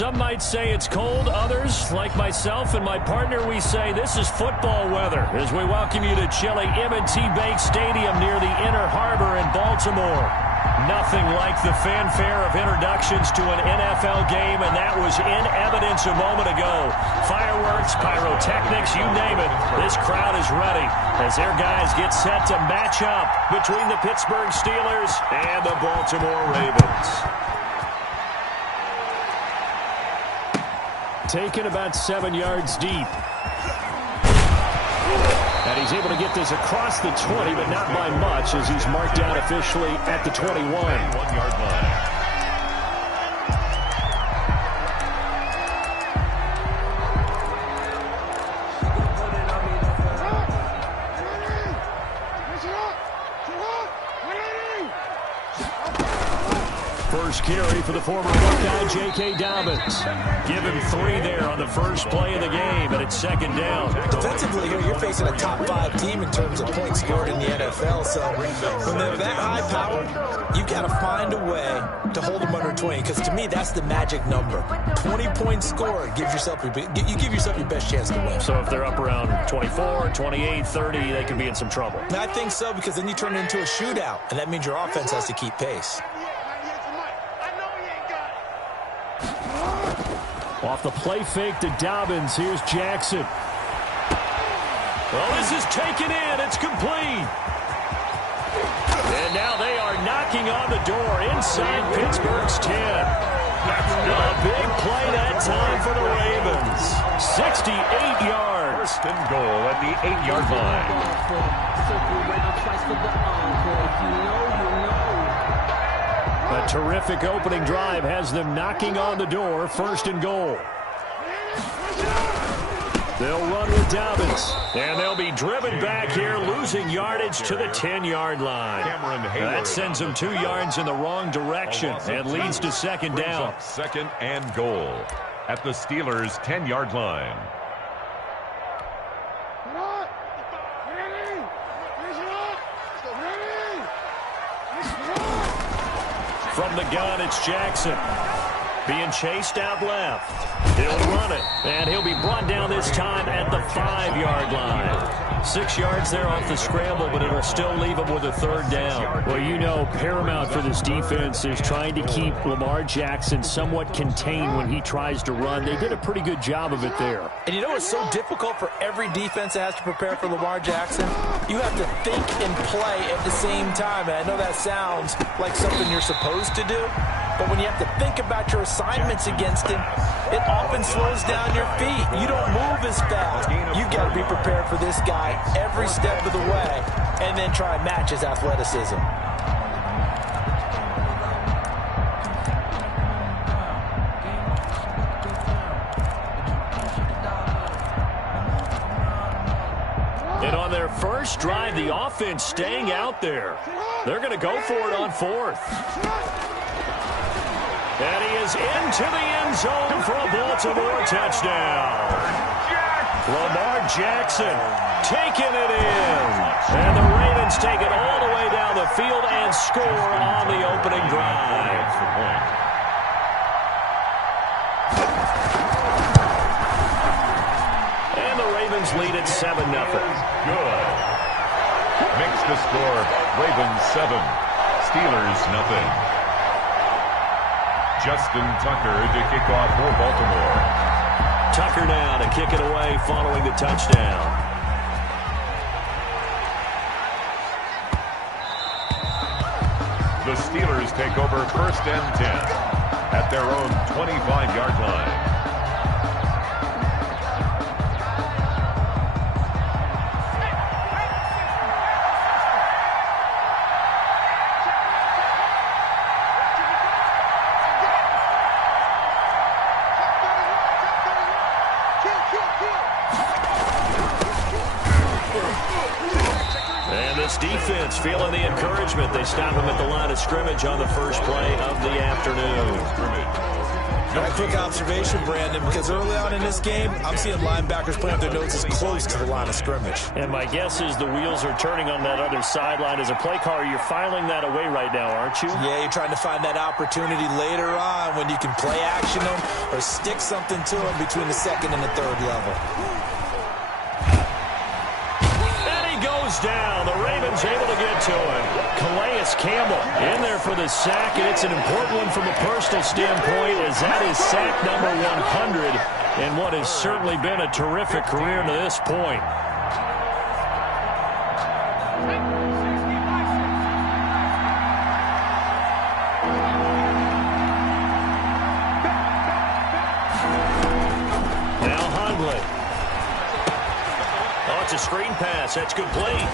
Some might say it's cold. Others, like myself and my partner, we say this is football weather as we welcome you to chilly M&T Bank Stadium near the Inner Harbor in Baltimore. Nothing like the fanfare of introductions to an NFL game, and that was in evidence a moment ago. Fireworks, pyrotechnics, you name it. This crowd is ready as their guys get set to match up between the Pittsburgh Steelers and the Baltimore Ravens. Taken about 7 yards deep. And he's able to get this across the 20, but not by much as he's marked down officially at the 21. 1-yard line. First carry for the former Buckeye, J.K. Dobbins. Give him 3 there on the first play of the game, and it's second down. Defensively here, you're facing a top-5 team in terms of points scored in the NFL. So when they're that high-powered, you got to find a way to hold them under 20. Because to me, that's the magic number. 20 points scored, you give yourself your best chance to win. So if they're up around 24, 28, 30, they could be in some trouble. I think so, because then you turn it into a shootout, and that means your offense has to keep pace. Off the play fake to Dobbins. Here's Jackson. Well, this is taken in. It's complete. And now they are knocking on the door inside Pittsburgh's 10. A big play that time for the Ravens. 68 yards. First and goal at the 8-yard line. A terrific opening drive has them knocking on the door. First and goal. They'll run with Dobbins. And they'll be driven back here, losing yardage to the 10-yard line. That sends them 2 yards in the wrong direction and leads to second down. Second and goal at the Steelers' 10-yard line. From the gun, it's Jackson. Being chased out left. He'll run it, and he'll be brought down this time at the 5-yard line. 6 yards there off the scramble, but it'll still leave him with a third down. Well, you know, paramount for this defense is trying to keep Lamar Jackson somewhat contained when he tries to run. They did a pretty good job of it there. And you know it's so difficult for every defense that has to prepare for Lamar Jackson? You have to think and play at the same time. And I know that sounds like something you're supposed to do, but when you have to think about your assignments against him, it often slows down your feet. You don't move as fast. You've got to be prepared for this guy every step of the way and then try and match his athleticism. And on their first drive, the offense staying out there. They're going to go for it on fourth. And he is into the end zone for a Baltimore touchdown. Lamar Jackson taking it in. And the Ravens take it all the way down the field and score on the opening drive. And the Ravens lead at 7-0. Good. Makes the score Ravens 7, Steelers 0. Justin Tucker to kick off for Baltimore. Tucker now to kick it away following the touchdown. The Steelers take over first and 10 at their own 25-yard line. Defense feeling the encouragement. They stop him at the line of scrimmage on the first play of the afternoon. A quick observation, Brandon, because early on in this game, I'm seeing linebackers playing with their noses close to the line of scrimmage. And my guess is the wheels are turning on that other sideline. As a play caller, you're filing that away right now, aren't you? Yeah, you're trying to find that opportunity later on when you can play action them or stick something to them between the second and the third level. Down. The Ravens able to get to him. Calais Campbell in there for the sack, and it's an important one from a personal standpoint, as that is sack number 100 and what has certainly been a terrific career to this point. Now Hundley. Oh, it's a screen pass. That's complete.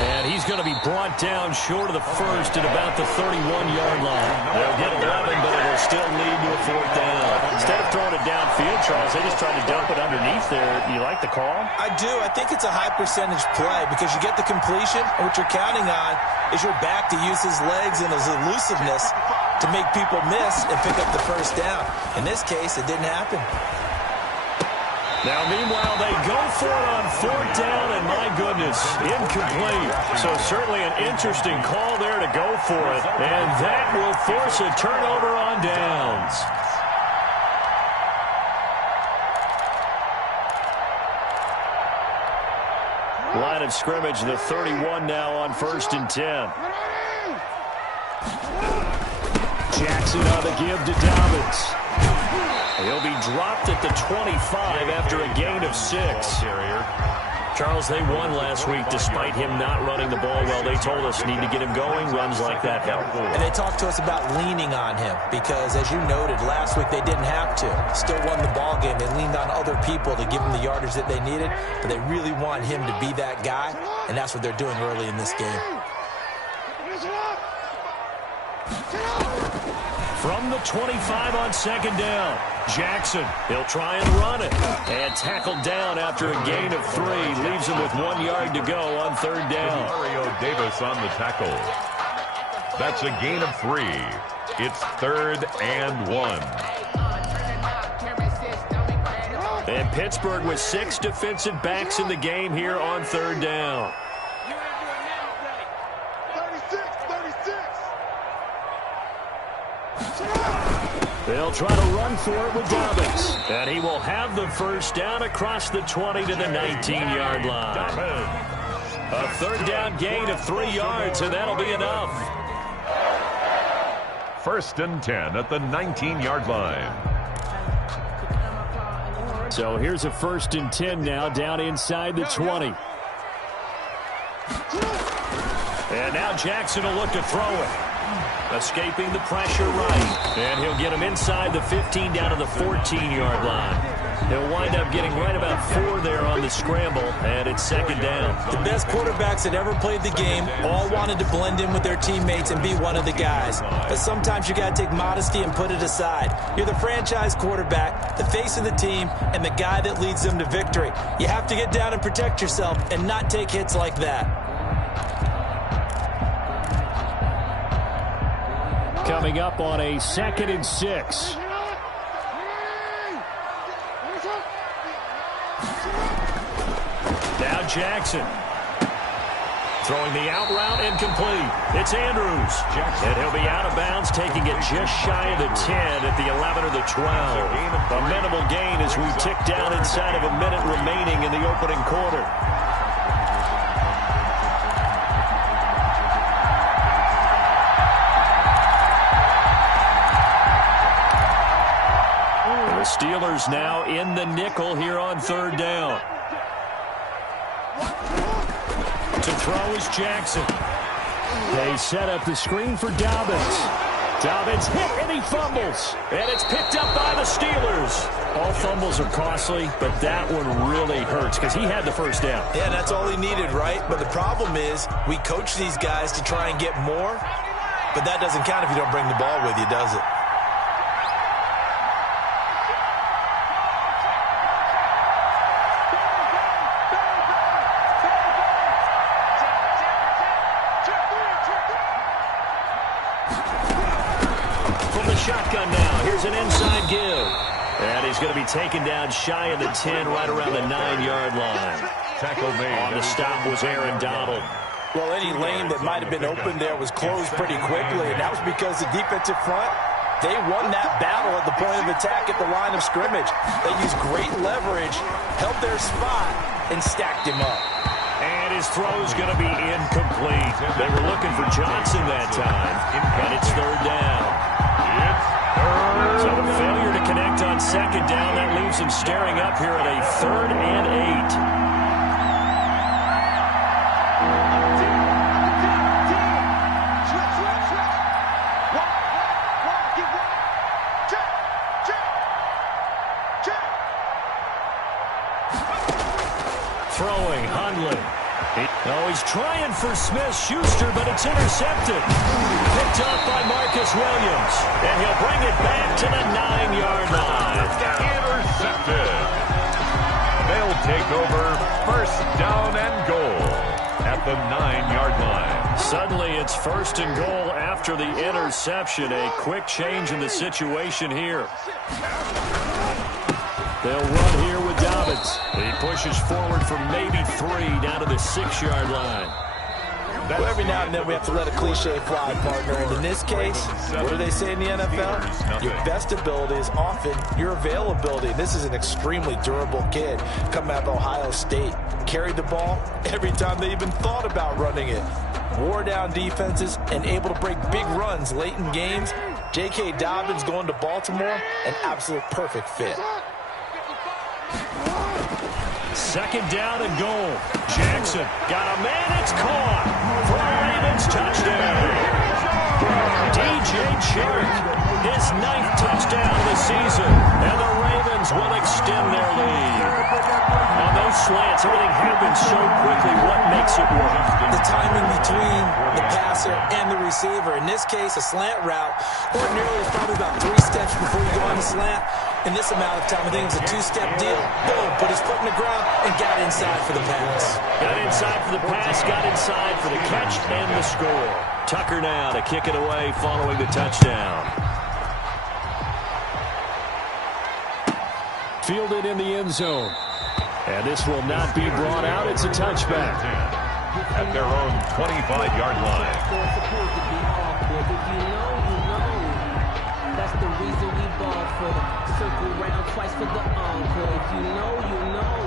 And he's going to be brought down short of the first at about the 31-yard line. They'll get 11, but it'll still lead to a fourth down. Instead of throwing it downfield, Charles, they just tried to dump it underneath there. You like the call? I do. I think it's a high-percentage play because you get the completion, and what you're counting on is your back to use his legs and his elusiveness to make people miss and pick up the first down. In this case, it didn't happen. Now, meanwhile, they go for it on fourth down, and my goodness, incomplete. So certainly an interesting call there to go for it, and that will force a turnover on downs. Line of scrimmage, the 31 now on 1st and 10. Jackson on the give to Dobbins. He'll be dropped at the 25 after a gain of 6. Charles, they won last week despite him not running the ball well. They told us need to get him going. Runs like that help. And they talked to us about leaning on him because, as you noted, last week they didn't have to. Still won the ball game. They leaned on other people to give them the yardage that they needed, but they really want him to be that guy, and that's what they're doing early in this game. From the 25 on 2nd down, Jackson, he'll try and run it. And tackled down after a gain of 3. Leaves him with 1 yard to go on 3rd down. Mario Davis on the tackle. That's a gain of 3. It's 3rd and 1. And Pittsburgh with 6 defensive backs in the game here on 3rd down. They'll try to run for it with Dobbins. And he will have the first down across the 20 to the 19-yard line. A 3rd down gain of 3 yards, and that'll be enough. 1st and 10 at the 19-yard line. So here's a 1st and 10 now down inside the 20. And now Jackson will look to throw it. Escaping the pressure right. And he'll get him inside the 15 down to the 14-yard line. He'll wind up getting right about 4 there on the scramble, and it's 2nd down. The best quarterbacks that ever played the game all wanted to blend in with their teammates and be one of the guys. But sometimes you got to take modesty and put it aside. You're the franchise quarterback, the face of the team, and the guy that leads them to victory. You have to get down and protect yourself and not take hits like that. Coming up on a 2nd and 6. Now Jackson. Throwing the out route incomplete. It's Andrews. And he'll be out of bounds, taking it just shy of the 10 at the 11 or the 12. A minimal gain as we tick down inside of a minute remaining in the opening quarter. The Steelers now in the nickel here on 3rd down. To throw is Jackson. They set up the screen for Dobbins. Dobbins hit and he fumbles. And it's picked up by the Steelers. All fumbles are costly, but that one really hurts because he had the first down. Yeah, that's all he needed, right? But the problem is we coach these guys to try and get more, but that doesn't count if you don't bring the ball with you, does it? Shotgun going to be taken down shy of the 10, right around the 9-yard line. Tackle made. On the stop was Aaron Donald. Well, any lane that might have been open there was closed pretty quickly, and that was because the defensive front, they won that battle at the point of attack at the line of scrimmage. They used great leverage, held their spot, and stacked him up. And his throw's going to be incomplete. They were looking for Johnson that time, and it's third down. So a failure to connect on second down, that leaves him staring up here at a 3rd and 8. Throwing, Hundley. Oh, he's trying for Smith-Schuster, but it's intercepted. Picked up by Marcus Williams. And he'll bring it back to the 9-yard line. Intercepted. They'll take over 1st down and goal at the 9-yard line. Suddenly it's 1st and goal after the interception. A quick change in the situation here. They'll run here with Dobbins. He pushes forward for maybe 3 down to the 6-yard line. Well, every now and then we have to let a cliche fly, partner. And in this case, what do they say in the NFL? Your best ability is often your availability. This is an extremely durable kid coming out of Ohio State. Carried the ball every time they even thought about running it. Wore down defenses and able to break big runs late in games. J.K. Dobbins going to Baltimore, an absolute perfect fit. 2nd down and goal. Jackson got a man. It's caught for a Ravens touchdown. DJ Chark, his 9th touchdown of the season, and the Ravens will extend their lead. On those slants, everything happens so quickly. What makes it work? The timing between the passer and the receiver. In this case, a slant route. Ordinarily, it's probably about 3 steps before you go on the slant. In this amount of time, I think it's a 2-step deal. Boom, put his foot in the ground and got inside for the pass. Got inside for the pass, got inside for the catch and the score. Tucker now to kick it away following the touchdown. Fielded in the end zone. And this will not be brought out. It's a touchback. At their own 25-yard line. That's the reason we ball for the circle round twice for the encore. If you know, you know.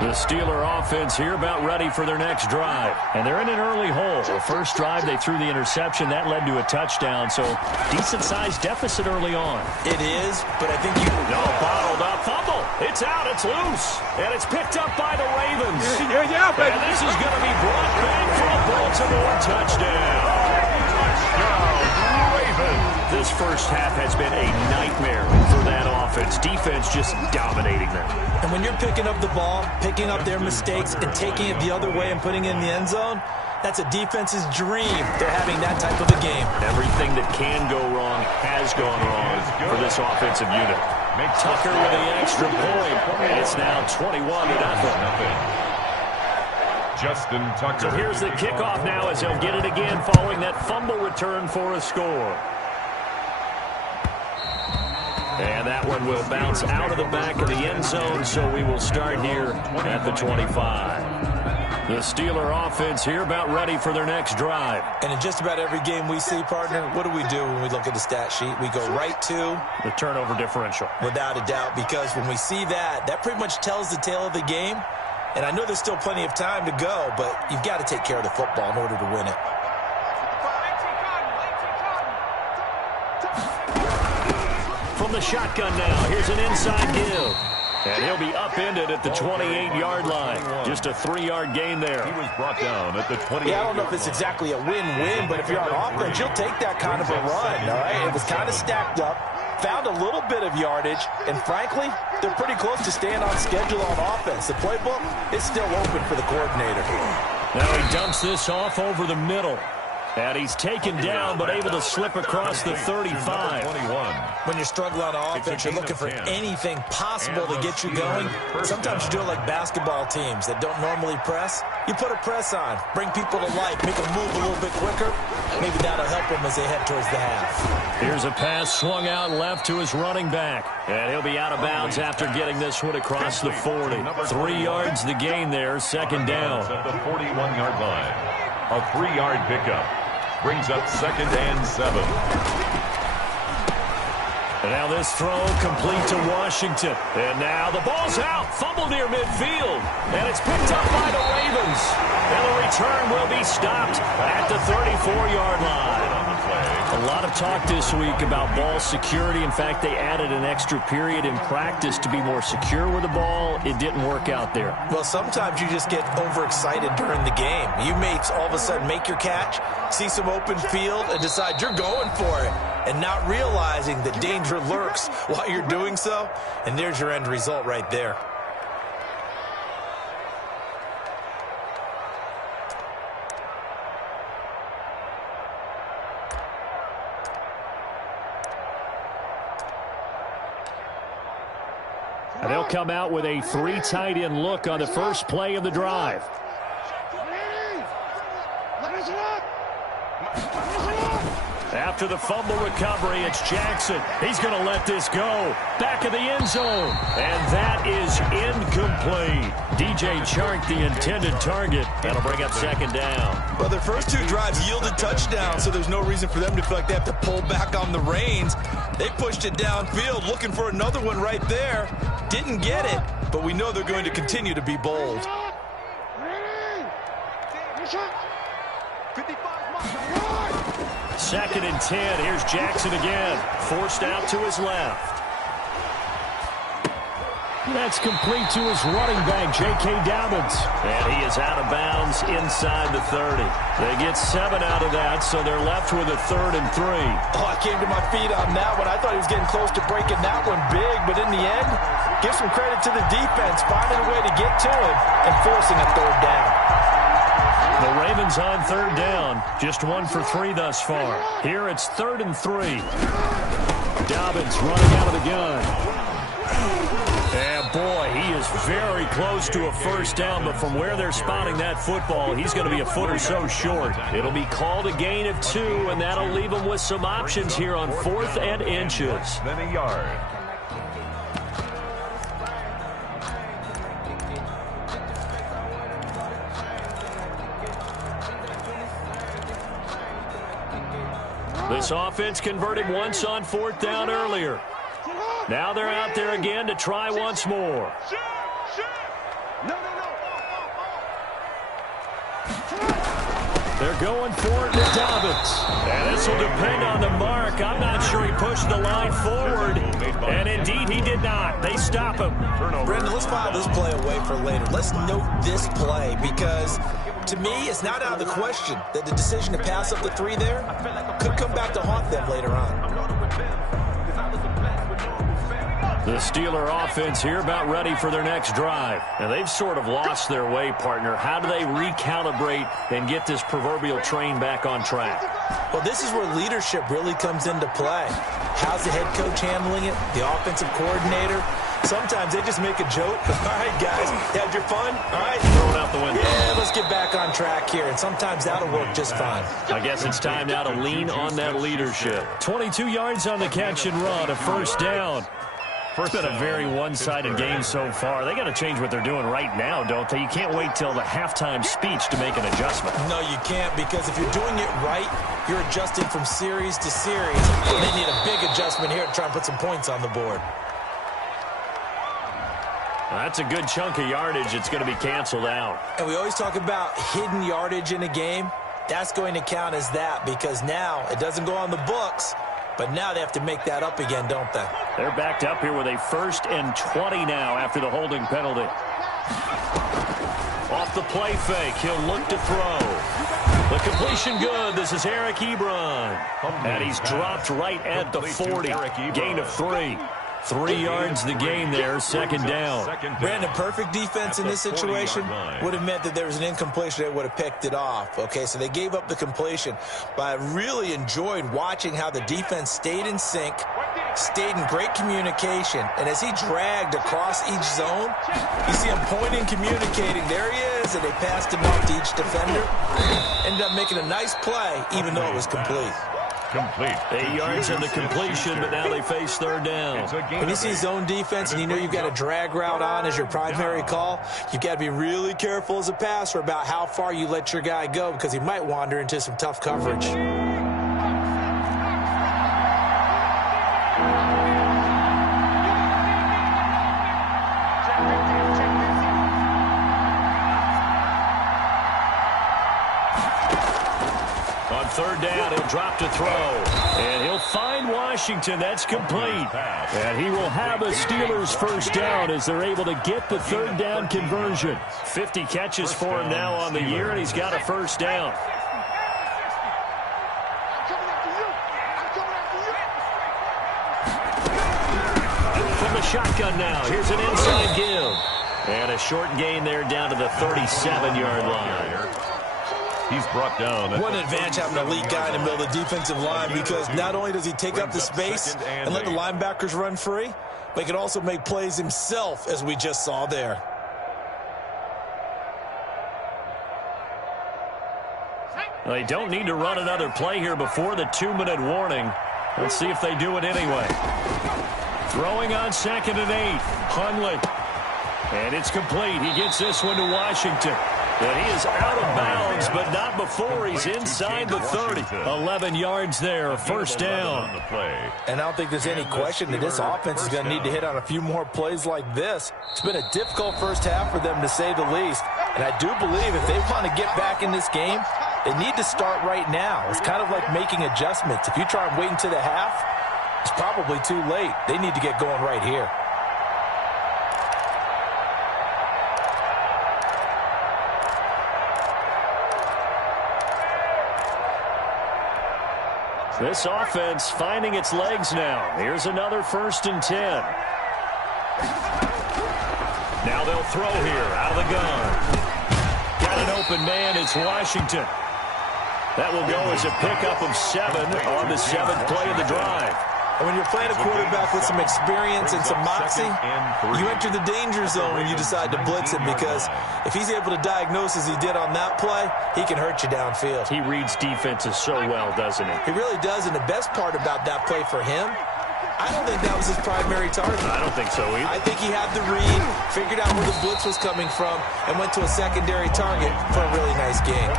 The Steeler offense here about ready for their next drive. And they're in an early hole. The first drive, they threw the interception. That led to a touchdown, so decent-sized deficit early on. It is, but I think you... No, bottled up. Fumble. It's out. It's loose. And it's picked up by the Ravens. Yeah, baby. And this is going to be brought back for a Baltimore touchdown. This first half has been a nightmare for that offense. Defense just dominating them. And when you're picking up the ball, picking up their mistakes, and taking it the other way and putting it in the end zone, that's a defense's dream. They're having that type of a game. Everything that can go wrong has gone wrong for this offensive unit. Tucker with the extra point, and it's now 21-0. Justin Tucker. So here's the kickoff now as he'll get it again following that fumble return for a score. And that one will bounce out of the back of the end zone, so we will start here at the 25. The Steeler offense here about ready for their next drive. And in just about every game we see, partner, what do we do when we look at the stat sheet? We go right to the turnover differential. Without a doubt, because when we see that, that pretty much tells the tale of the game. And I know there's still plenty of time to go, but you've got to take care of the football in order to win it. From the shotgun now, here's an inside give. And he'll be upended at the 28-yard line. Just a 3-yard gain there. He was brought down at the 28. Yeah, I don't know if it's exactly a win-win, but if you're on offense, you'll take that kind of a run, all right? It was kind of stacked up, found a little bit of yardage, and frankly, they're pretty close to staying on schedule on offense. The playbook is still open for the coordinator. Now he dumps this off over the middle. And he's taken down, but able to slip across the 35. When you're struggling on offense, you're looking for anything possible to get you going. Sometimes you do it like basketball teams that don't normally press. You put a press on, bring people to life, make them move a little bit quicker. Maybe that'll help them as they head towards the half. Here's a pass swung out left to his running back. And he'll be out of bounds after getting this one across the 40. 3 yards the gain there, second down. At the 41-yard line. A 3-yard pickup brings up 2nd and 7. And now this throw complete to Washington. And now the ball's out. Fumble near midfield. And it's picked up by the Ravens. And the return will be stopped at the 34-yard line. A lot of talk this week about ball security. In fact, they added an extra period in practice to be more secure with the ball. It didn't work out there. Well, sometimes you just get overexcited during the game. You may all of a sudden make your catch, see some open field, and decide you're going for it, and not realizing that danger lurks while you're doing so. And there's your end result right there. And they'll come out with a 3 tight end look on the first play of the drive. After the fumble recovery, it's Jackson. He's going to let this go. Back of the end zone. And that is incomplete. DJ Chark, the intended target. That'll bring up second down. Well, their first 2 drives yielded touchdowns, so there's no reason for them to feel like they have to pull back on the reins. They pushed it downfield, looking for another one right there. Didn't get it, but we know they're going to continue to be bold. Second and 10. Here's Jackson again. Forced out to his left. That's complete to his running back, jayquan84's. And he is out of bounds inside the 30. They get 7 out of that, so they're left with a 3rd and 3. Oh, I came to my feet on that one. I thought he was getting close to breaking that one big, but in the end, give some credit to the defense, finding a way to get to him and forcing a 3rd down. The Ravens on 3rd down. Just 1 for 3 thus far. Here it's 3rd and 3. Dobbins running out of the gun. And boy, he is very close to a first down, but from where they're spotting that football, he's going to be a foot or so short. It'll be called a gain of 2, and that'll leave him with some options here on 4th and inches. Then a yard. This offense converted once on 4th down earlier. Now they're out there again to try once more. They're going for it with Dobbins. And this will depend on the mark. I'm not sure he pushed the line forward. And indeed, he did not. They stop him. Brendan, let's file this play away for later. Let's note this play because, to me, it's not out of the question that the decision to pass up the 3 there could come back to haunt them later on. The Steeler offense here about ready for their next drive. And they've sort of lost their way, partner. How do they recalibrate and get this proverbial train back on track? Well, this is where leadership really comes into play. How's the head coach handling it? The offensive coordinator? Sometimes they just make a joke. All right, guys, had your fun? All right. Throw it out the window. Yeah, let's get back on track here. And sometimes that'll work just fine. I guess it's time now to lean on that leadership. 22 yards on the catch and run, a first down. It's been a very one-sided game so far. They got to change what they're doing right now, don't they? You can't wait till the halftime speech to make an adjustment. No, you can't, because if you're doing it right, you're adjusting from series to series. And they need a big adjustment here to try and put some points on the board. That's a good chunk of yardage. It's going to be canceled out. And we always talk about hidden yardage in a game. That's going to count as that, because now it doesn't go on the books. But now they have to make that up again, don't they? They're backed up here with a 1st and 20 now after the holding penalty. Off the play fake, he'll look to throw. The completion good. This is Eric Ebron. And he's dropped right at the 40. Gain of 3. 3 yards the gain there, second down. Brandon, perfect defense in this situation would have meant that there was an incompletion. They would have picked it off. Okay, so they gave up the completion. But I really enjoyed watching how the defense stayed in sync, stayed in great communication. And as he dragged across each zone, you see him pointing, communicating. There he is, and they passed him off to each defender. Ended up making a nice play, even though it was complete. 8 yards in the completion, but now they face third down. When you see zone defense and you know you've got a drag route on as your primary call, you've got to be really careful as a passer about how far you let your guy go because he might wander into some tough coverage. Third down, he'll drop to throw. And he'll find Washington. That's complete. And he will have a Steelers first down as they're able to get the third down conversion. 50 catches for him now on the year, and he's got a first down. From the shotgun now, here's an inside give. And a short gain there down to the 37-yard line. He's brought down. What an advantage having an elite guy in the middle of the defensive line, because not only does he take up the space and let the linebackers run free, but he can also make plays himself, as we just saw there. They don't need to run another play here before the 2-minute warning. Let's see if they do it anyway. Throwing on 2nd and 8. Hundley. And it's complete. He gets this one to Washington. And he is out of bounds, but not before he's inside the 30. 11 yards there, first down. And I don't think there's any question that this offense is going to need to hit on a few more plays like this. It's been a difficult first half for them, to say the least. And I do believe if they want to get back in this game, they need to start right now. It's kind of like making adjustments. If you try and wait until the half, it's probably too late. They need to get going right here. This offense finding its legs now. Here's another 1st and 10. Now they'll throw here out of the gun. Got an open man. It's Washington. That will go as a pickup of 7 on the 7th play of the drive. And when you're playing a quarterback with some experience and some moxie, you enter the danger zone when you decide to blitz him, because if he's able to diagnose as he did on that play, he can hurt you downfield. He reads defenses so well, doesn't he? He really does, and the best part about that play for him, I don't think that was his primary target. I don't think so either. I think he had the read, figured out where the blitz was coming from, and went to a secondary target for a really nice game.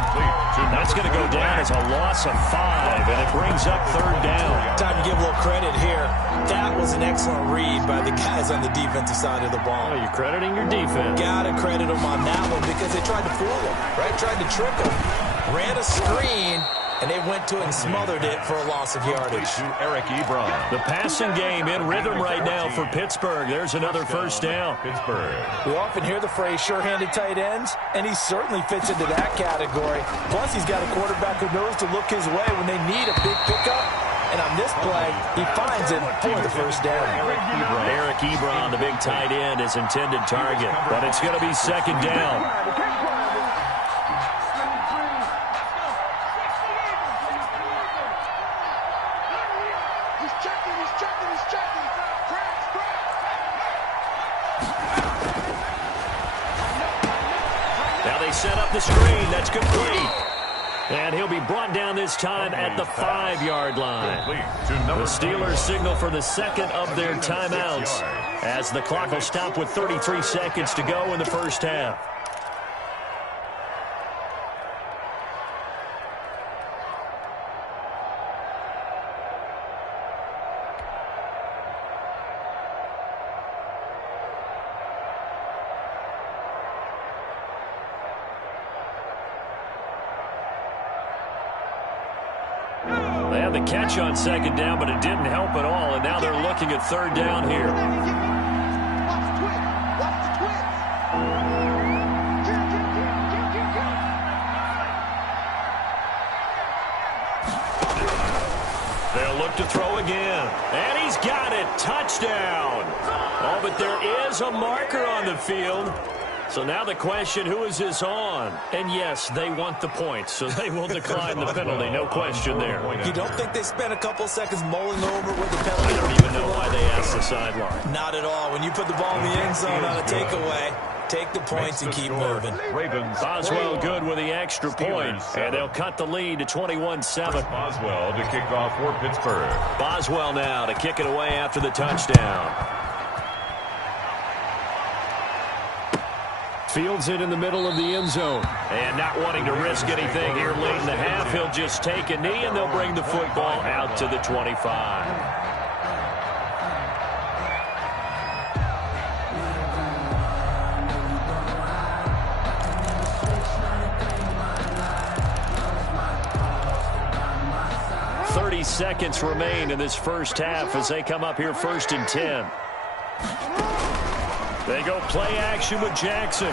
That's going to go down as a loss of 5, and it brings up third down. Time to give a little credit here. That was an excellent read by the guys on the defensive side of the ball. Oh, you're crediting your defense. Gotta credit them on that one, because they tried to fool him, right? Tried to trick him. Ran a screen, and they went to it and smothered it for a loss of yardage. The passing game in rhythm right now for Pittsburgh. There's another first down. We often hear the phrase sure-handed tight ends, and he certainly fits into that category. Plus, he's got a quarterback who knows to look his way when they need a big pickup. And on this play, he finds it for the first down. Eric Ebron, the big tight end, his intended target. But it's going to be second down. Set up the screen. That's complete. And he'll be brought down this time at the 5-yard line. The Steelers signal for the second of their timeouts as the clock will stop with 33 seconds to go in the first half. They had the catch on second down, but it didn't help at all, and now they're looking at third down here. They'll look to throw again. And he's got it. Touchdown. Oh, but there is a marker on the field. So now the question, who is this on? And yes, they want the point, so they will decline the penalty. No question there. You don't think they spent a couple seconds mulling over with the penalty? I don't even know why they asked the sideline. Not at all. When you put the ball in the end zone on a takeaway, take the points and keep moving. Boswell good with the extra point, and they'll cut the lead to 21-7. Boswell to kick off for Pittsburgh. Boswell now to kick it away after the touchdown. Fields it in the middle of the end zone. And not wanting to risk anything here late in the half, he'll just take a knee, and they'll bring the football out to the 25. Seconds remain in this first half as they come up here 1st and 10. They go play action with Jackson.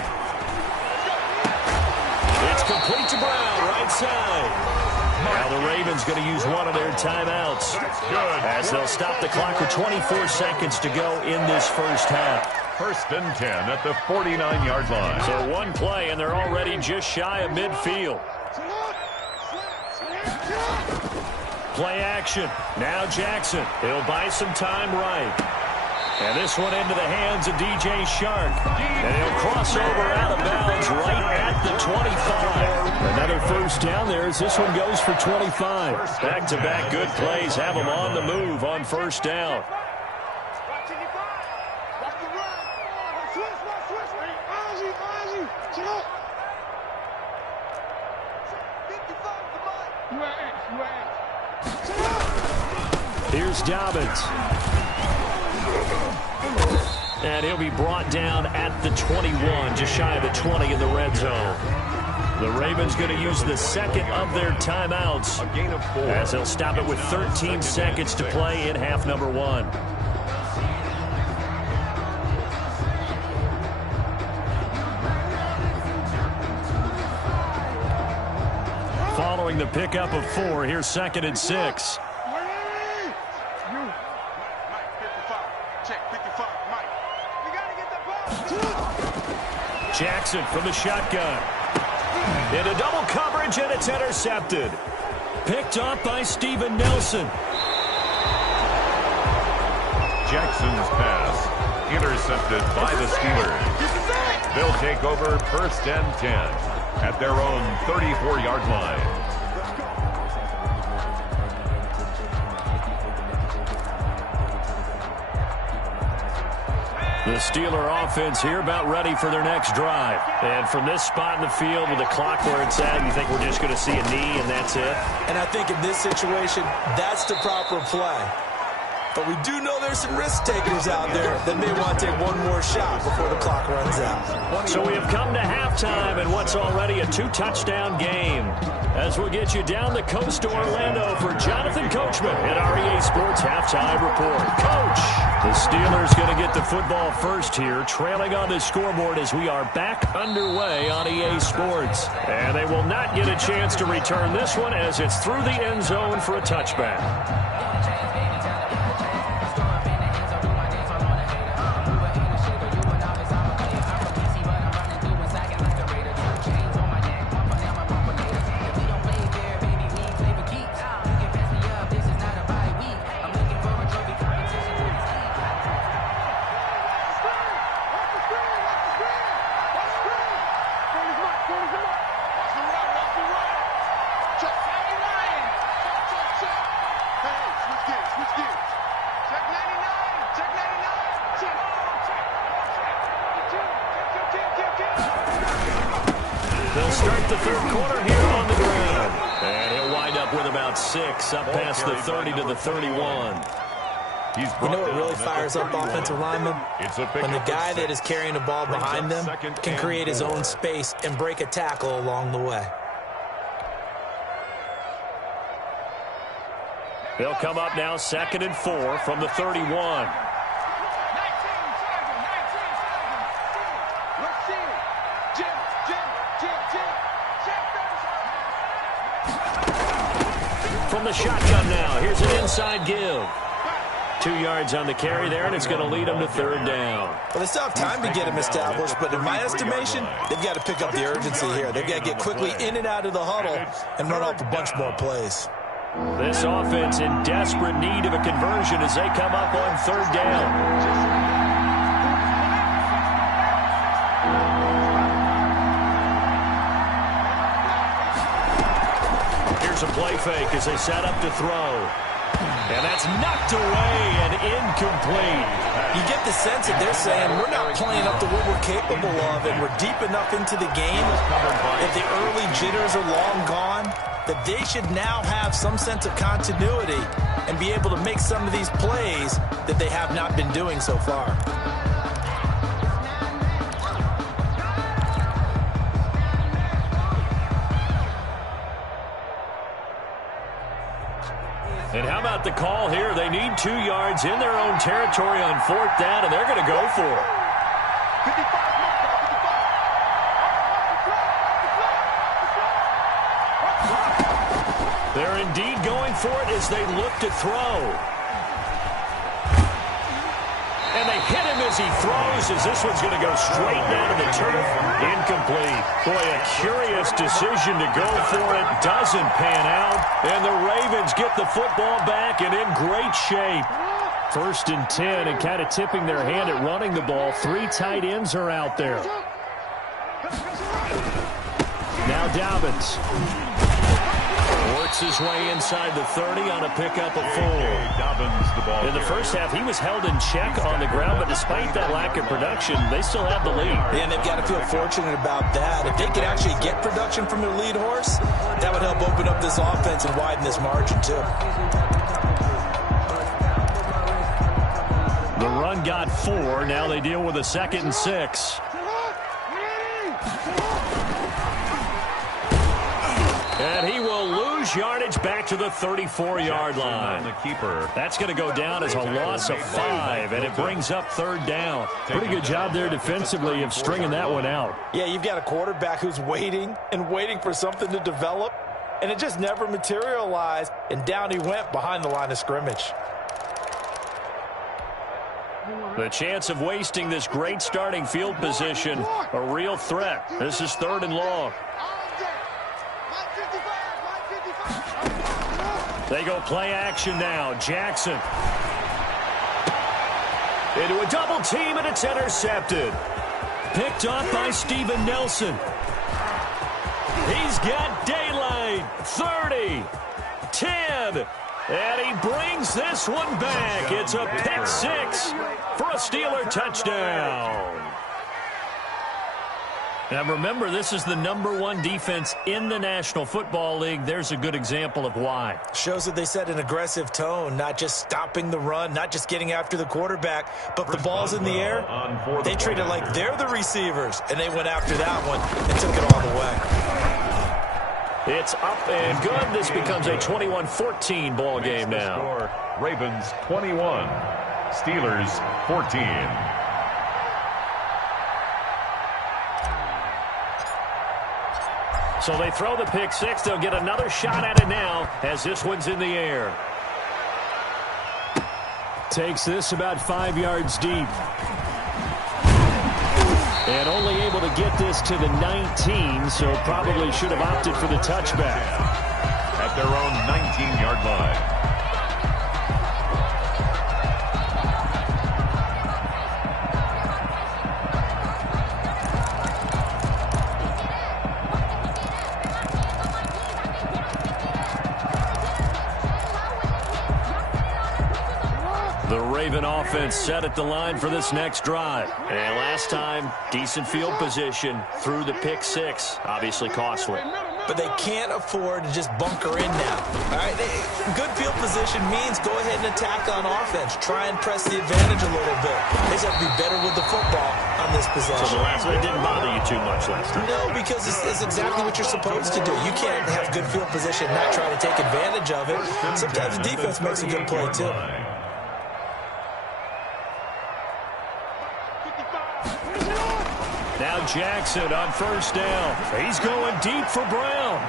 It's complete to Brown, right side. Now the Ravens going to use one of their timeouts as they'll stop the clock with 24 seconds to go in this first half. 1st and 10 at the 49-yard line. So one play, and they're already just shy of midfield. Play action. Now Jackson. He'll buy some time right. And this one into the hands of DJ Shark. And he'll cross over out of bounds right at the 25. Another first down there as this one goes for 25. Back-to-back good plays have them on the move on first down. Here's Dobbins. And he'll be brought down at the 21, just shy of the 20 in the red zone. The Ravens going to use the second of their timeouts as they'll stop it with 13 seconds to play in half number 1. Following the pickup of 4, here's 2nd and 6. Jackson from the shotgun. Into double coverage, and it's intercepted. Picked up by Steven Nelson. Jackson's pass intercepted by the Steelers. They'll take over 1st and 10 at their own 34-yard line. The Steeler offense here about ready for their next drive. And from this spot in the field with the clock where it's at, you think we're just going to see a knee and that's it? And I think in this situation, that's the proper play. But we do know there's some risk takers out there that may want to take one more shot before the clock runs out. So we have come to halftime in what's already a 2-touchdown game. As we'll get you down the coast to Orlando for Jonathan Coachman at our EA Sports Halftime Report. Coach, the Steelers going to get the football first here, trailing on the scoreboard as we are back underway on EA Sports. And they will not get a chance to return this one as it's through the end zone for a touchback. They'll start the third quarter here on the ground. And he'll wind up with about 6 up past the 30 to the 31. You know what really fires up offensive linemen? When the guy that is carrying the ball behind them can create his own space and break a tackle along the way. They'll come up now 2nd and 4 from the 31. from the shotgun now. Here's an inside give. 2 yards on the carry there, and it's going to lead them to third down. Well, they still have time to get him established, but in my estimation, they've got to pick up the urgency here. They've got to get quickly in and out of the huddle and run off a bunch more plays. This offense in desperate need of a conversion as they come up on third down. Here's a play fake as they set up to throw. And that's knocked away and incomplete. You get the sense that they're saying we're not playing up to what we're capable of, and we're deep enough into the game that the early jitters are long gone, that they should now have some sense of continuity and be able to make some of these plays that they have not been doing so far. And how about the call here? They need 2 yards in their own territory on fourth down, and they're going to go for it. They're indeed going for it as they look to throw. And they hit him as he throws, as this one's going to go straight down to the turf. Incomplete. Boy, a curious decision to go for it. Doesn't pan out. And the Ravens get the football back and in great shape. 1st and 10, and kind of tipping their hand at running the ball. 3 tight ends are out there. Now Dobbins works his way inside the 30 on a pickup of 4. In the first half, he was held in check on the ground, but despite that lack of production, they still have the lead. And they've got to feel fortunate about that. If they could actually get production from their lead horse, that would help open up this offense and widen this margin, too. The run got 4. Now they deal with a 2nd and 6. And he will lose yardage back to the 34-yard line. That's going to go down as a loss of 5, and it brings up third down. Pretty good job there defensively of stringing that one out. Yeah, you've got a quarterback who's waiting and waiting for something to develop, and it just never materialized, and down he went behind the line of scrimmage. The chance of wasting this great starting field position, a real threat. This is 3rd and long. They go play action now. Jackson. Into a double team, and it's intercepted. Picked up by Steven Nelson. He's got daylight. 30. 10. And he brings this one back. It's a pick 6 for a Steeler touchdown. Now remember, this is the #1 defense in the National Football League. There's a good example of why. Shows that they set an aggressive tone, not just stopping the run, not just getting after the quarterback, but the ball's in the air. They treat it like they're the receivers, and they went after that one and took it all the way. It's up and good. This becomes a 21-14 ball game now. Ravens 21, Steelers 14. So they throw the pick 6. They'll get another shot at it now as this one's in the air. Takes this about 5 yards deep. And only able to get this to the 19, so probably should have opted for the touchback. At their own 19-yard line. The Raven offense set at the line for this next drive. And last time, decent field position through the pick 6. Obviously costly. But they can't afford to just bunker in now. All right, good field position means go ahead and attack on offense. Try and press the advantage a little bit. They just have to be better with the football on this possession. So the last one didn't bother you too much last time? No, because it's exactly what you're supposed to do. You can't have good field position and not try to take advantage of it. Sometimes the defense makes a good play, too. Now Jackson on first down. He's going deep for Brown.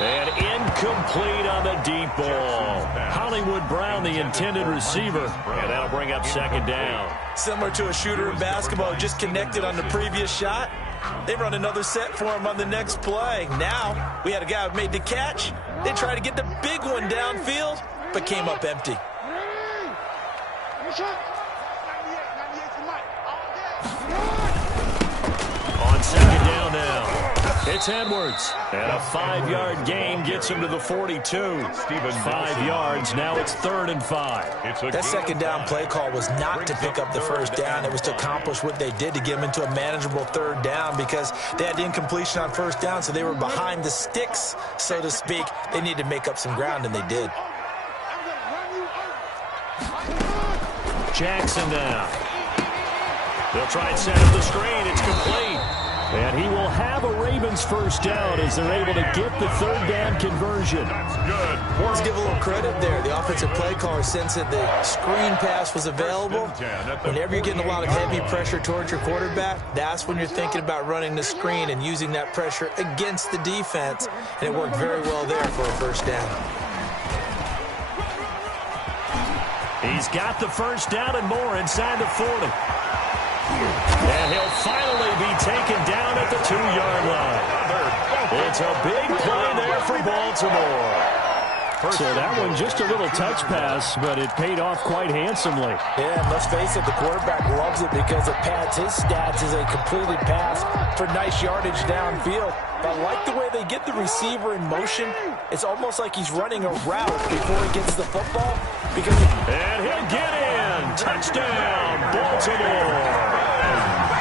And incomplete on the deep ball. Hollywood Brown, the intended receiver. And that'll bring up second down. Similar to a shooter in basketball, just connected on the previous shot. They run another set for him on the next play. Now, we had a guy who made the catch. They tried to get the big one downfield, but came up empty. On second down now. It's Edwards. And a 5-yard gain gets him to the 42. 5 yards. Now it's 3rd and 5. That second down play call was not to pick up the first down. It was to accomplish what they did to get them into a manageable 3rd down because they had incompletion on first down, so they were behind the sticks, so to speak. They needed to make up some ground, and they did. Jackson now. They'll try and set up the screen. It's complete. And he will have a Ravens first down as they're able to get the 3rd down conversion. That's good. Let's give a little credit there. The offensive play caller sensed that the screen pass was available. Whenever you're getting a lot of heavy pressure towards your quarterback, that's when you're thinking about running the screen and using that pressure against the defense. And it worked very well there for a first down. He's got the first down and more inside the 40. And he'll finally be taken down at the 2-yard line. It's a big play there for Baltimore. So that one just a little touch pass, but it paid off quite handsomely. Yeah, let's face it, the quarterback loves it because it pads his stats as a completed pass for nice yardage downfield. But I like the way they get the receiver in motion. It's almost like he's running a route before he gets the football. And he'll get in. Touchdown, Baltimore.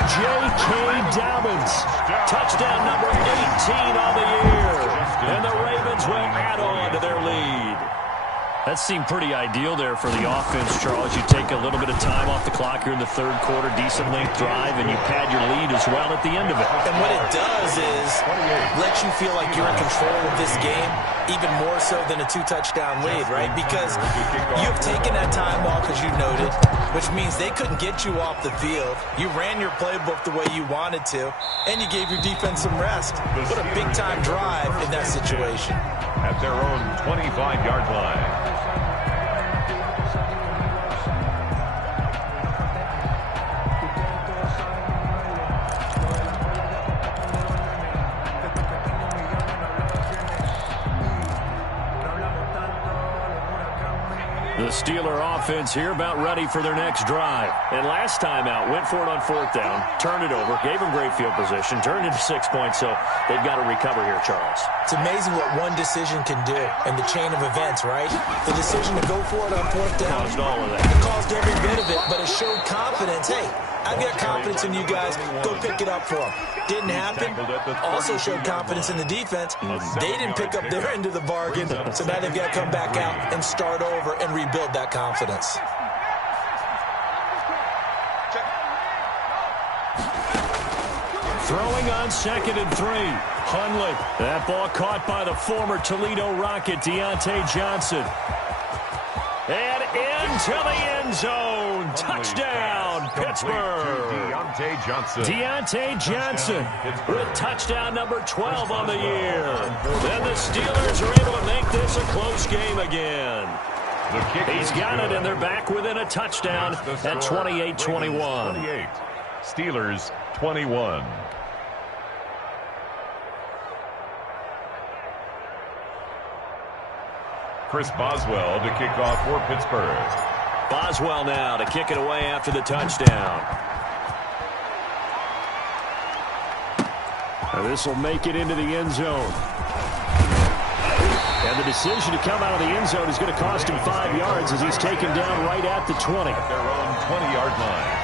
J.K. Touchdown number 18 on the year. And the Ravens will add on to their lead. That seemed pretty ideal there for the offense, Charles. You take a little bit of time off the clock here in the 3rd quarter, decent length drive, and you pad your lead as well at the end of it. And what it does is let you feel like you're in control of this game, even more so than a 2-touchdown lead, right? Because you've taken that time off, as you noted, which means they couldn't get you off the field. You ran your playbook the way you wanted to, and you gave your defense some rest. What a big-time drive in that situation. At their own 25-yard line. The Steeler offense here about ready for their next drive. And last time out, went for it on 4th down, turned it over, gave them great field position, turned into 6 points, so they've got to recover here, Charles. It's amazing what one decision can do in the chain of events, right? The decision to go for it on 4th down. Caused all of that. It caused every bit of it, but it showed confidence. Hey, I've got confidence in you guys. Go pick it up for them. Didn't happen. Also showed confidence in the defense. They didn't pick up their end of the bargain, so now they've got to come back out and start over and rebuild that confidence. Throwing on 2nd and 3. Hundley. That ball caught by the former Toledo Rocket, Deontay Johnson. And into the end zone. Touchdown, Pittsburgh. Deontay Johnson with touchdown number 12 on the year. Then the Steelers are able to make this a close game again. He's got it, and they're back within a touchdown at 28-21. Steelers 21. Chris Boswell to kick off for Pittsburgh. Boswell now to kick it away after the touchdown. Now this will make it into the end zone. And the decision to come out of the end zone is going to cost him 5 yards as he's taken down right at the 20. At their own 20-yard line.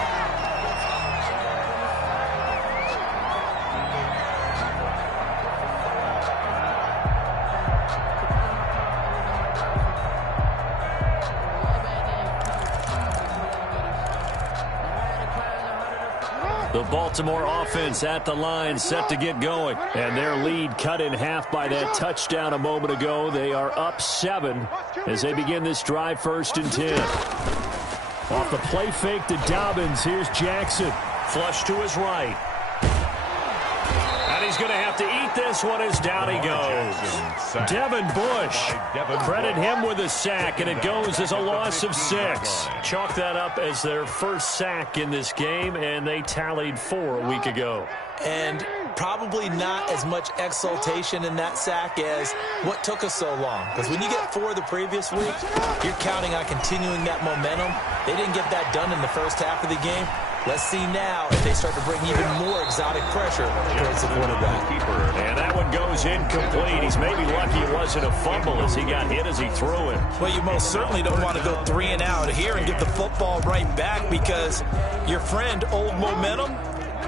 The Baltimore offense at the line, set to get going. And their lead cut in half by that touchdown a moment ago. They are up 7 as they begin this drive, 1st and 10. Off the play fake to Dobbins, here's Jackson. Flush to his right. And he's he's going to have to eat this one as down he goes. Devin Bush. Credit him with a sack, and it goes as a loss of 6. Chalk that up as their first sack in this game, and they tallied 4 a week ago. And probably not as much exultation in that sack as what took us so long. Because when you get 4 the previous week, you're counting on continuing that momentum. They didn't get that done in the first half of the game. Let's see now if they start to bring even more exotic pressure towards the quarterback. And that one goes incomplete. He's maybe lucky it wasn't a fumble as he got hit as he threw it. Well, you most certainly don't want to go 3 and out here and get the football right back, because your friend, Old Momentum,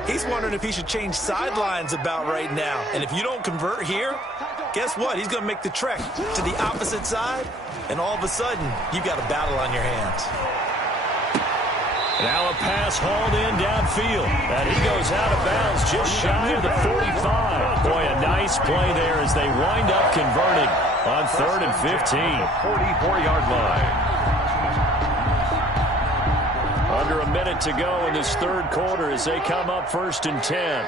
he's wondering if he should change sidelines about right now. And if you don't convert here, guess what? He's going to make the trek to the opposite side, and all of a sudden, you've got a battle on your hands. Now a pass hauled in downfield, and he goes out of bounds just shy of the 45. Boy, a nice play there as they wind up converting on 3rd and 15. 44-yard line. Under a minute to go in this third quarter as they come up 1st and 10.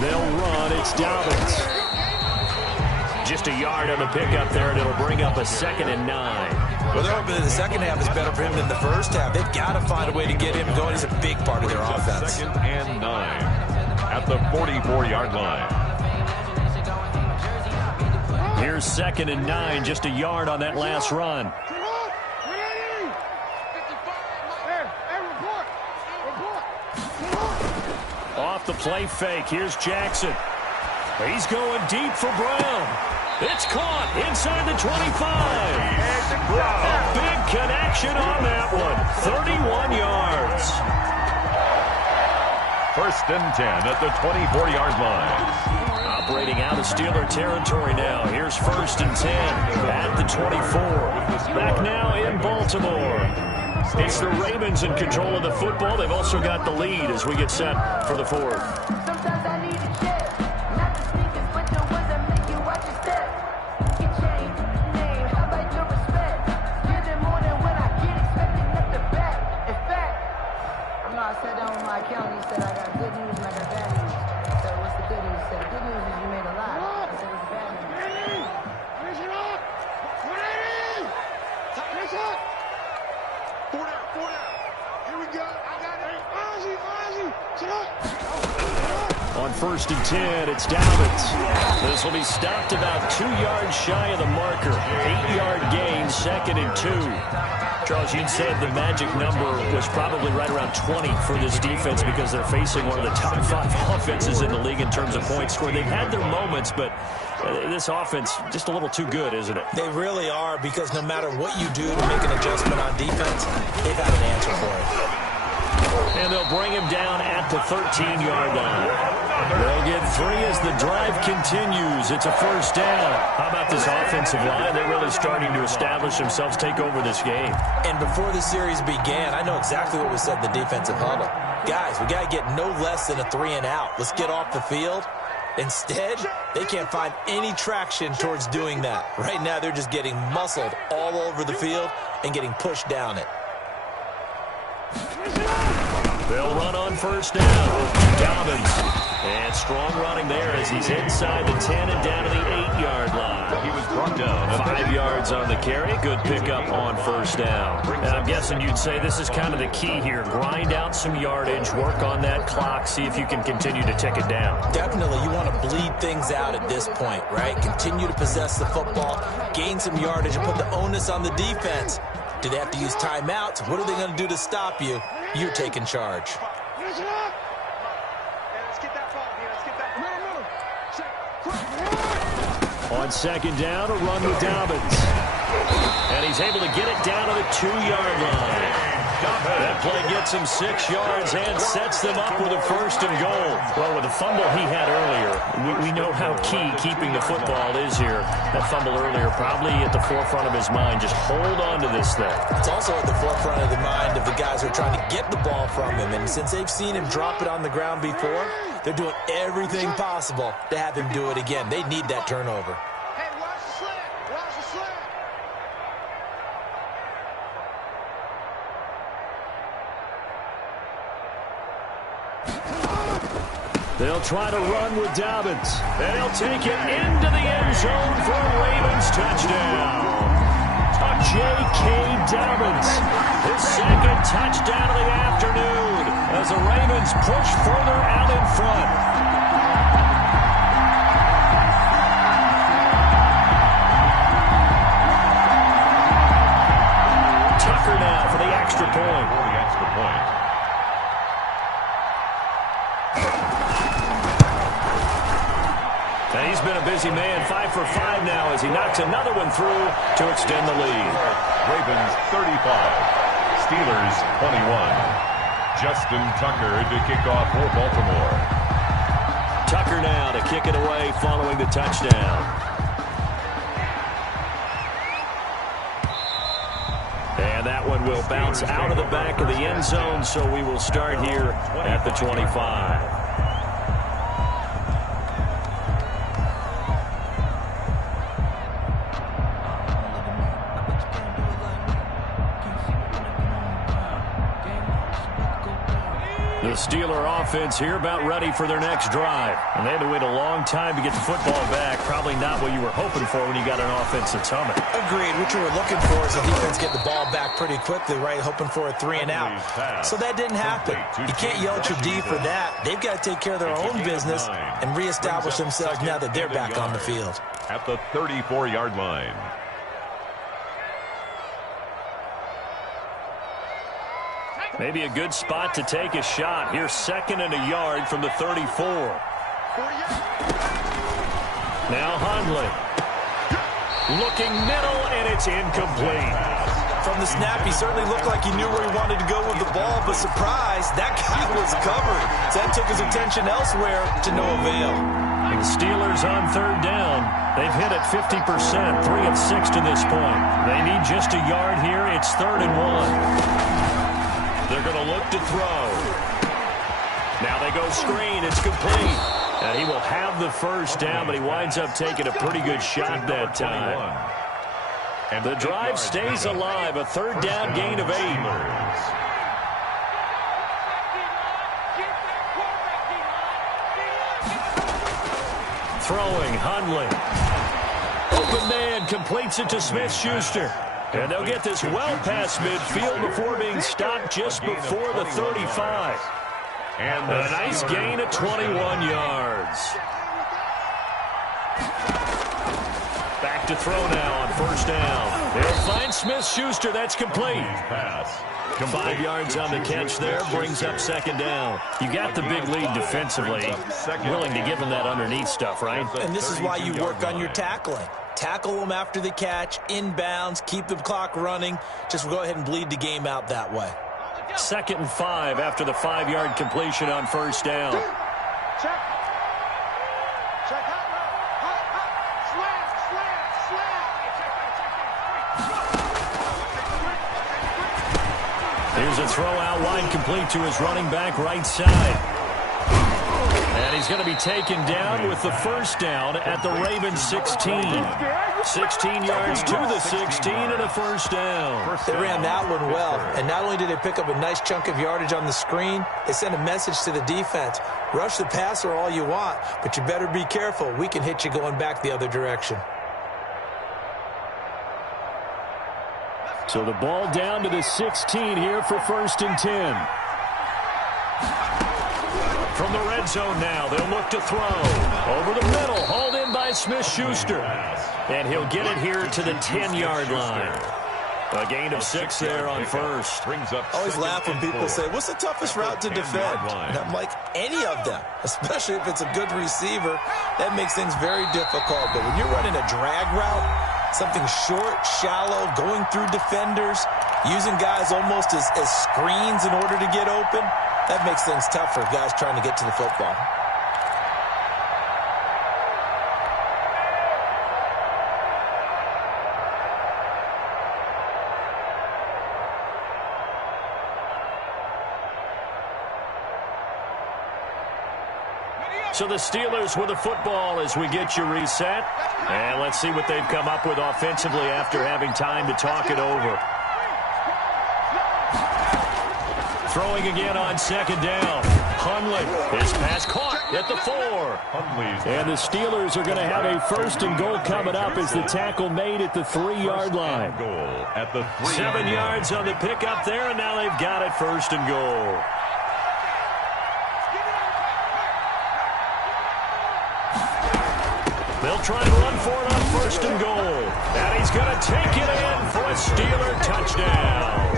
They'll run. It's Dobbins. Just a yard on the pickup there, and it'll bring up a 2nd and 9. Well, they're hoping that the second half is better for him than the first half. They've got to find a way to get him going. He's a big part of their offense. 2nd and 9 at the 44-yard line. Here's 2nd and 9, just a yard on that last run. Off the play fake, here's Jackson. He's going deep for Brown. It's caught inside the 25. A big connection on that one. 31 yards. 1st and 10 at the 24-yard line. Operating out of Steeler territory now. Here's 1st and 10 at the 24. Back now in Baltimore. It's the Ravens in control of the football. They've also got the lead as we get set for the 4th. On 1st and 10, it's Dobbins. This will be stopped about 2 yards shy of the marker. 8-yard gain, 2nd and 2. Charles, you'd say the magic number was probably right around 20 for this defense because they're facing one of the top 5 offenses in the league in terms of points scored. They've had their moments, but this offense just a little too good, isn't it? They really are, because no matter what you do to make an adjustment on defense, they've had an answer for it. And they'll bring him down at the 13-yard line. They'll get 3 as the drive continues. It's a 1st down. How about this offensive line? They're really starting to establish themselves, take over this game. And before the series began, I know exactly what was said in the defensive huddle. Guys, we got to get no less than a 3 and out. Let's get off the field. Instead, they can't find any traction towards doing that. Right now, they're just getting muscled all over the field and getting pushed down it. They'll run on 1st down. Dobbins. And strong running there as he's inside the 10 and down to the 8-yard line. He was brought down. 5 yards on the carry. Good pickup on 1st down. And I'm guessing you'd say this is kind of the key here. Grind out some yardage, work on that clock, see if you can continue to tick it down. Definitely, you want to bleed things out at this point, right? Continue to possess the football, gain some yardage, and put the onus on the defense. Do they have to use timeouts? What are they going to do to stop you? You're taking charge. On 2nd down, a run with Dobbins. And he's able to get it down to the 2-yard line. That play gets him 6 yards and sets them up with a 1st and goal. Well, with the fumble he had earlier, we know how key keeping the football is here. That fumble earlier probably at the forefront of his mind. Just hold on to this thing. It's also at the forefront of the mind of the guys who are trying to get the ball from him. And since they've seen him drop it on the ground before, they're doing everything possible to have him do it again. They need that turnover. They'll try to run with Dobbins. And he'll take it into the end zone for a Ravens touchdown. J.K. Dobbins, his second touchdown of the afternoon as the Ravens push further out in front. Tucker now for the extra point. And he's been a busy man, 5 for 5 now as he knocks another one through to extend the lead. Ravens 35, Steelers 21. Justin Tucker to kick off for Baltimore. Tucker now to kick it away following the touchdown. And that one will bounce out of the back of the end zone, so we will start here at the 25. The Steeler offense here about ready for their next drive. And they had to wait a long time to get the football back. Probably not what you were hoping for when you got an offense that's humming. Agreed. What you were looking for is the defense get the ball back pretty quickly, right? Hoping for a 3-and-out. So that didn't happen. You can't yell at your D for that. They've got to take care of their own business and reestablish themselves now that they're back on the field. At the 34-yard line. Maybe a good spot to take a shot. Here's 2nd and a yard from the 34. Now Hundley. Looking middle, and it's incomplete. From the snap, he certainly looked like he knew where he wanted to go with the ball, but surprise, that guy was covered. So that took his attention elsewhere to no avail. And the Steelers on 3rd down. They've hit it 50%, 3 of 6 to this point. They need just a yard here. It's 3rd and 1. They're going to look to throw. Now they go screen. It's complete. And he will have the first down, but he winds up taking a pretty good shot that time. And the drive stays alive. A 3rd down gain of 8. Throwing, Hundley. Open man completes it to Smith-Schuster. And they'll get this well past midfield before being stopped just before the 35. And a nice gain of 21 yards. Back to throw now on 1st down. They'll find Smith-Schuster. That's complete. 5 yards on the catch there. Brings up 2nd down. You got the big lead defensively. Willing to give them that underneath stuff, right? And this is why you work on your tackling. Tackle them after the catch, inbounds, keep the clock running. Just go ahead and bleed the game out that way. 2nd and 5 after the 5-yard completion on 1st down. Here's a throw out wide complete to his running back right side. And he's going to be taken down with the 1st down at the Ravens 16. 16 yards to the 16 and a 1st down. They ran that one well. And not only did they pick up a nice chunk of yardage on the screen, they sent a message to the defense. Rush the passer all you want, but you better be careful. We can hit you going back the other direction. So the ball down to the 16 here for 1st and 10. From the red zone now, they'll look to throw. Over the middle, hauled in by Smith-Schuster. And he'll get it here to the 10-yard line. A gain of 6 there on 1st. I always laugh when people say, what's the toughest route to defend? And I'm like, any of them, especially if it's a good receiver. That makes things very difficult. But when you're running a drag route, something short, shallow, going through defenders, using guys almost as screens in order to get open, that makes things tough for guys trying to get to the football. So the Steelers with the football as we get you reset. And let's see what they've come up with offensively after having time to talk it over. Throwing again on 2nd down. Hundley, his pass caught. at the 4. And the Steelers are going to have a 1st and goal coming up as the tackle made at the 3-yard line. Goal at the 3. 7 yards on the pickup there, and now they've got it 1st and goal. They'll try and run for it on 1st and goal. And he's going to take it in for a Steeler touchdown.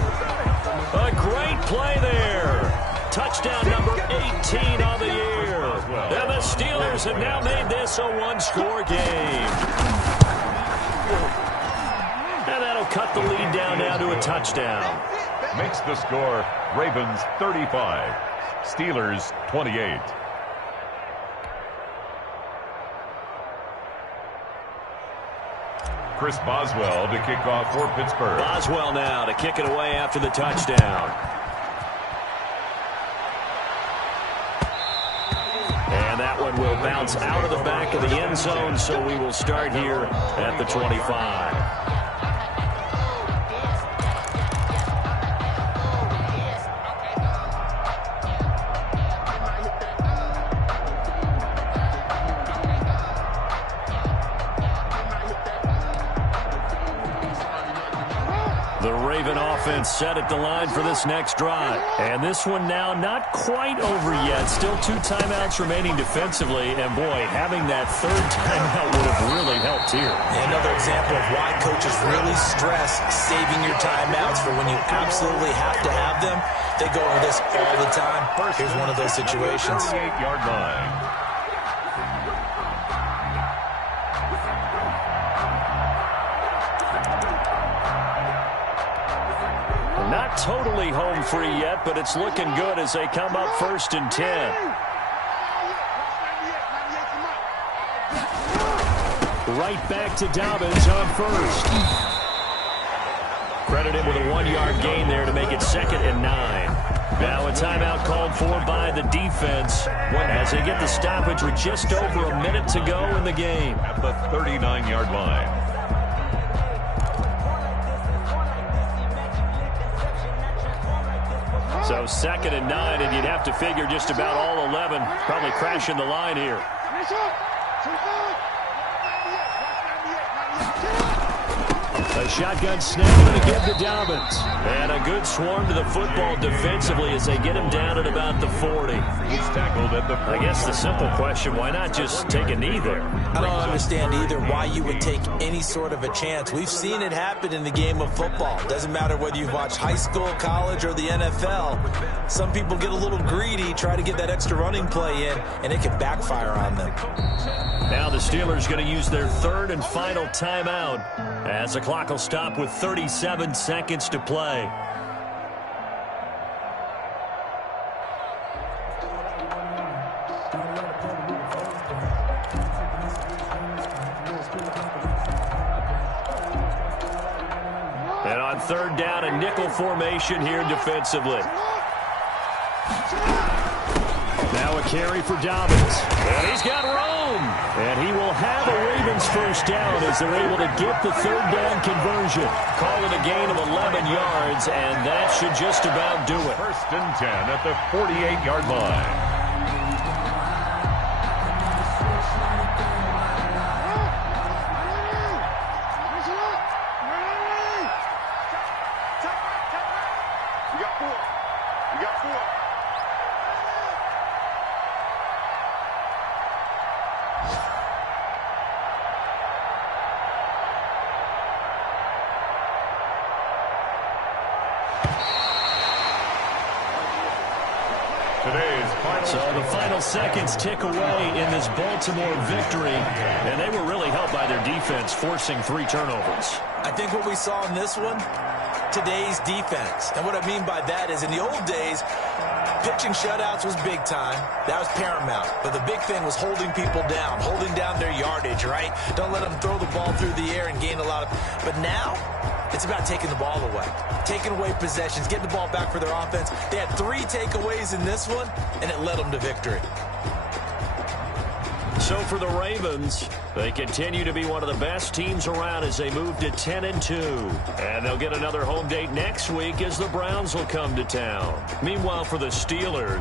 A great play there. Touchdown number 18 on the year. And the Steelers have now made this a 1-score game. And that'll cut the lead down now to a touchdown. Makes the score Ravens 35, Steelers 28. Chris Boswell to kick off for Pittsburgh. Boswell now to kick it away after the touchdown. And that one will bounce out of the back of the end zone, so we will start here at the 25. Set at the line for this next drive. And this one now not quite over yet. Still 2 timeouts remaining defensively. And boy, having that 3rd timeout would have really helped here. Another example of why coaches really stress saving your timeouts for when you absolutely have to have them. They go over this all the time. Here's one of those situations. 38-yard line. Not totally home free yet, but it's looking good as they come up 1st and 10. Right back to Dobbins on 1st. Credit him with a 1-yard gain there to make it 2nd and 9. Now a timeout called for by the defense as they get the stoppage with just over a minute to go in the game. At the 39-yard line. So 2nd and 9, and you'd have to figure just about all 11 probably crashing the line here. A shotgun snap going to give to Dobbins. And a good swarm to the football defensively as they get him down at about the 40. He's tackled at the 40. I guess the simple question, why not just take a knee there? I don't understand either why you would take any sort of a chance. We've seen it happen in the game of football. Doesn't matter whether you've watched high school, college, or the NFL. Some people get a little greedy, try to get that extra running play in, and it can backfire on them. Now the Steelers going to use their 3rd and final timeout as the clock will stop with 37 seconds to play. And on 3rd down, a nickel formation here defensively. Now a carry for Dobbins. And he's got room. And he will have a Ravens 1st down as they're able to get the 3rd down conversion. Call it a gain of 11 yards, and that should just about do it. 1st and 10 at the 48-yard line. So the final seconds tick away in this Baltimore victory, and they were really helped by their defense, forcing 3 turnovers. I think what we saw in this one, today's defense. And what I mean by that is in the old days, pitching shutouts was big time. That was paramount. But the big thing was holding people down, holding down their yardage, right? Don't let them throw the ball through the air and gain a lot of... But now, it's about taking the ball away, taking away possessions, getting the ball back for their offense. They had 3 takeaways in this one, and it led them to victory. So for the Ravens, they continue to be one of the best teams around as they move to 10-2. And they'll get another home date next week as the Browns will come to town. Meanwhile, for the Steelers,